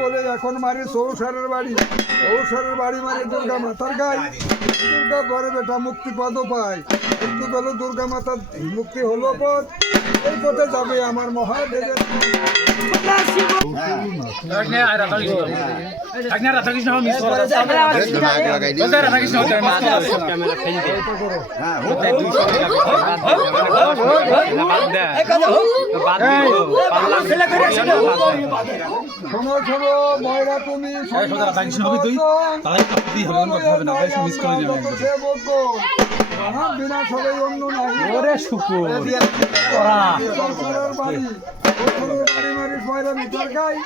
বলে এখন মারি সৌসারের বাড়ি, সৌসারের বাড়ি মানে দুর্গা মাতার গায়ে। দুর্গা পরে বেটা মুক্তি পদ পায়, একটু গেল দুর্গা মাতার মুক্তি হলো পথ, এই পথে যাবে আমার মহাদেবের। শোনো শোনো ময়রা তুমি বিনা সবাই অন্য নাহি বাড়ি মারি ময়রা ভিতর গাই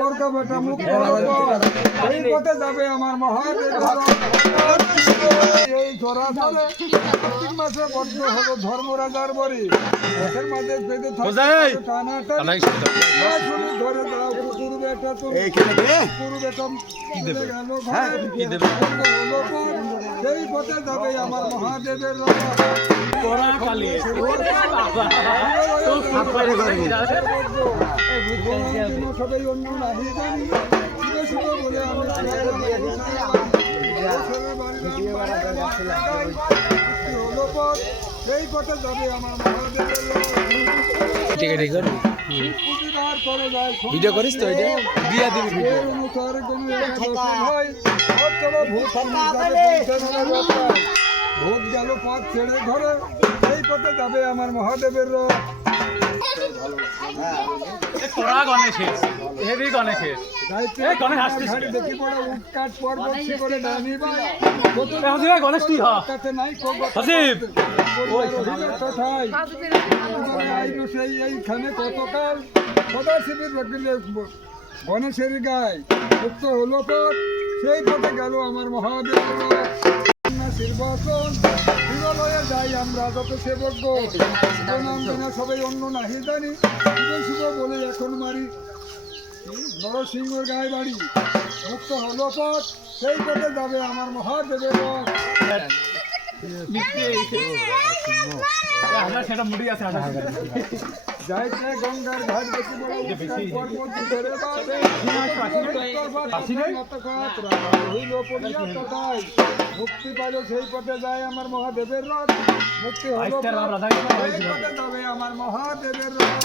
বরকা বেটা মুখ এই পথে যাবে আমার মহাদেব। এই ধরা ধরে কার্তিক মাসে বদ্ধ হলো ধর্মরাজার বাড়ি, মাঠের মাঝে বেঁধে টানাটানি ধরে দাও পুরু বেটা তুমি পুরু বেটা সেই পথে যাবে আমার মহাদেবের। সবাই অন্য নাহি জানি বলে সেই পথে যাবে আমার মহাদেবের। ভিডিও করিস তো দিয়া দিবি ভূত গেল পথ ছেড়ে ধরে সেই পথে যাবে আমার মহাদেবের। দেখি পড়ে উৎকাট পর্বত শিখরে ডানি ভাই এইখানে কতকাল সদা শিবির গণেশের গায়ে মুক্ত হলো পথ, সেই পথে গেল আমার মহাদেব। নির্বাচন হিমালয়ে যাই আমরা যত সেবক নাম বিনা সবাই অন্য নাহি জানি শুভ বলে এখন মারি নরসিংহের গায়ে বাড়ি মুক্ত হলো পথ, সেই পথে যাবে আমার মহাদেবের। যাইতে গঙ্গার ঘাট দেখি মুক্তি পাইল সেই পথে যায় আমার মহাদেবের রথ, মুক্তি হলো যাবে আমার মহাদেবের রথ।